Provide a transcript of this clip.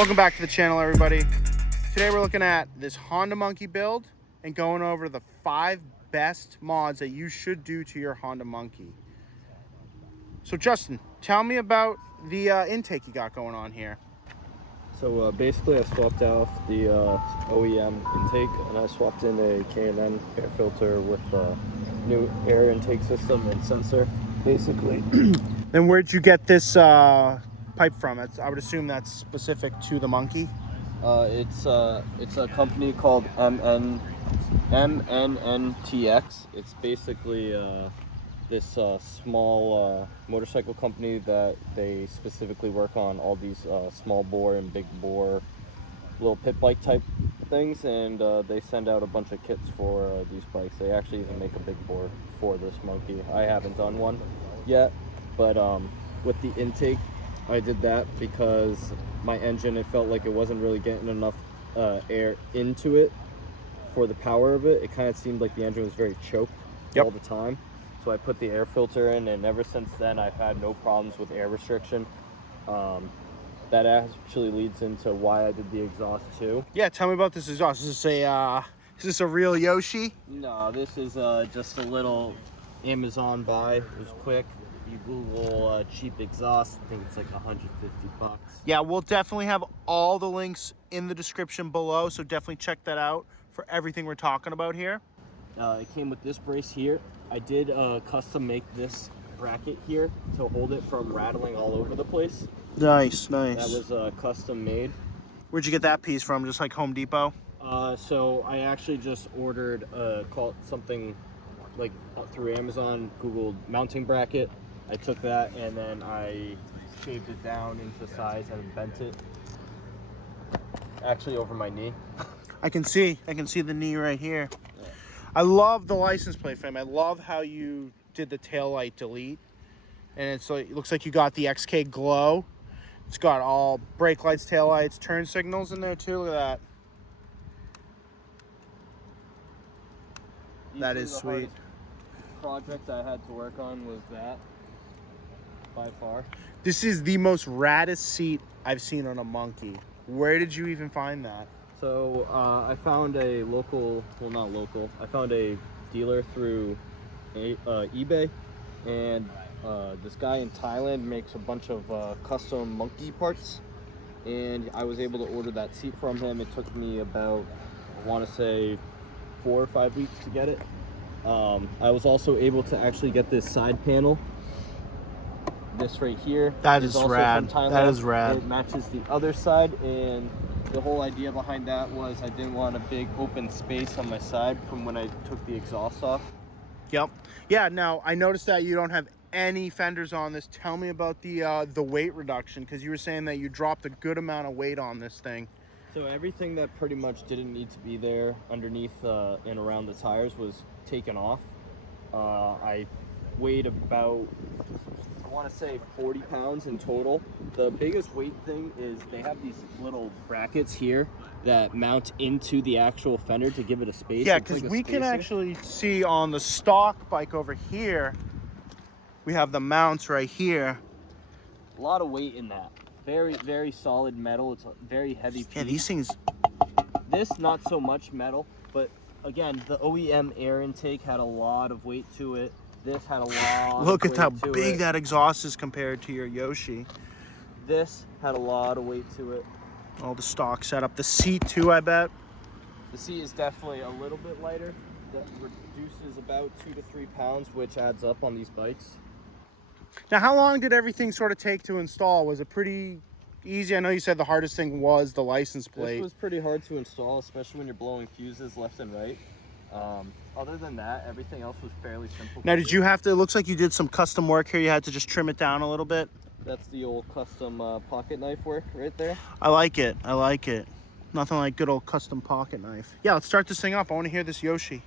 Welcome back to the channel, everybody. Today we're looking at this Honda Monkey build and going over the 5 best mods that you should do to your Honda Monkey. So Justin, tell me about the intake you got going on here. So basically I swapped out the OEM intake and I swapped in a K&N air filter with a new air intake system and sensor, basically. Then where'd you get this pipe from? I would assume that's specific to the Monkey. It's a company called MNNTX. It's basically this small motorcycle company that they specifically work on all these small bore and big bore little pit bike type things, and they send out a bunch of kits for these bikes. They actually even make a big bore for this Monkey. I haven't done one yet, but with the intake I did that because my engine, it felt like it wasn't really getting enough air into it for the power of it. It kind of seemed like the engine was very choked all the time. So I put the air filter in, and ever since then I've had no problems with air restriction. That actually leads into why I did the exhaust too. Yeah, tell me about this exhaust. Is this a real Yoshi? No, this is just a little Amazon buy. It was quick. You Google cheap exhaust, I think it's like 150 bucks. Yeah, we'll definitely have all the links in the description below, so definitely check that out for everything we're talking about here. It came with this brace here. I did custom make this bracket here to hold it from rattling all over the place. Nice, nice. That was custom made. Where'd you get that piece from? Just like Home Depot? So I actually just ordered something like through Amazon, Googled mounting bracket. I took that and then I shaved it down into size and bent it actually over my knee. I can see the knee right here. Yeah. I love the license plate frame. I love how you did the taillight delete, and it's like, it looks like you got the XK glow. It's got all brake lights, taillights, turn signals in there too. Look at that. That is sweet. Project I had to work on was that, by far. This is the most raddest seat I've seen on a Monkey. Where did you even find that? So I found a local, well not local, I found a dealer through eBay, and this guy in Thailand makes a bunch of custom Monkey parts, and I was able to order that seat from him. It took me about, I want to say, 4 or 5 weeks to get it. I was also able to actually get this side panel. This right here. That is rad. That is rad. It matches the other side, and the whole idea behind that was I didn't want a big open space on my side from when I took the exhaust off. Yep. Yeah, now I noticed that you don't have any fenders on this. Tell me about the weight reduction, because you were saying that you dropped a good amount of weight on this thing. So everything that pretty much didn't need to be there underneath and around the tires was taken off. I weighed about, I want to say 40 pounds in total. The biggest weight thing is they have these little brackets here that mount into the actual fender to give it a space. Yeah, because we can actually see on the stock bike over here, we have the mounts right here. A lot of weight in that. Very, very solid metal. It's a very heavy piece. Yeah, these things. This, not so much metal, but again, the OEM air intake had a lot of weight to it. This had a lot Look of at how weight to big it. that exhaust is compared to your Yoshi. This had a lot of weight to it. All the stock setup. The seat too, I bet. The seat is definitely a little bit lighter. That reduces about 2 to 3 pounds, which adds up on these bikes. Now, how long did everything sort of take to install? Was it pretty easy? I know you said the hardest thing was the license plate. This was pretty hard to install, especially when you're blowing fuses left and right. Other than that, everything else was fairly simple. Now, did you have to, it looks like you did some custom work here. You had to just trim it down a little bit. That's the old custom pocket knife work right there. I like it. I like it. Nothing like good old custom pocket knife. Yeah, let's start this thing up. I want to hear this Yoshi.